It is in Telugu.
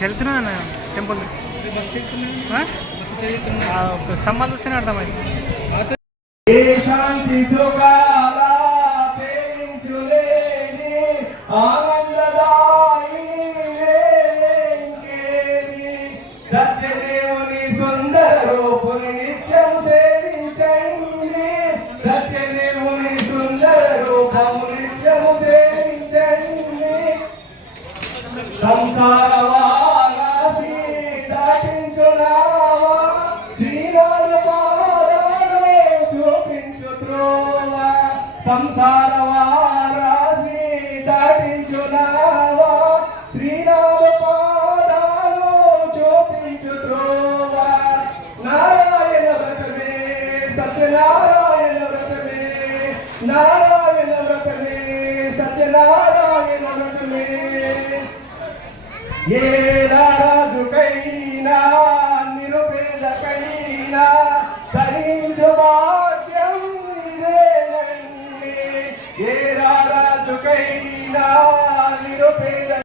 చెల్తున్నా టెంపుల్ బస్ ఆ? స్తంభాలు చూస్తేనే అర్థమైంది. ఏ సంసార వారాసి దాటించునావా శ్రీరామ పాదాలు చూపించు త్రోవా నారాయణ వ్రతమే సత్యనారాయణ వ్రతమే నారాయణ వ్రతమే సత్యనారాయణ వ్రతమే. ఏ రాజుకైనా ఇదేనండి ఏ రాజుకైనా నిరుపేద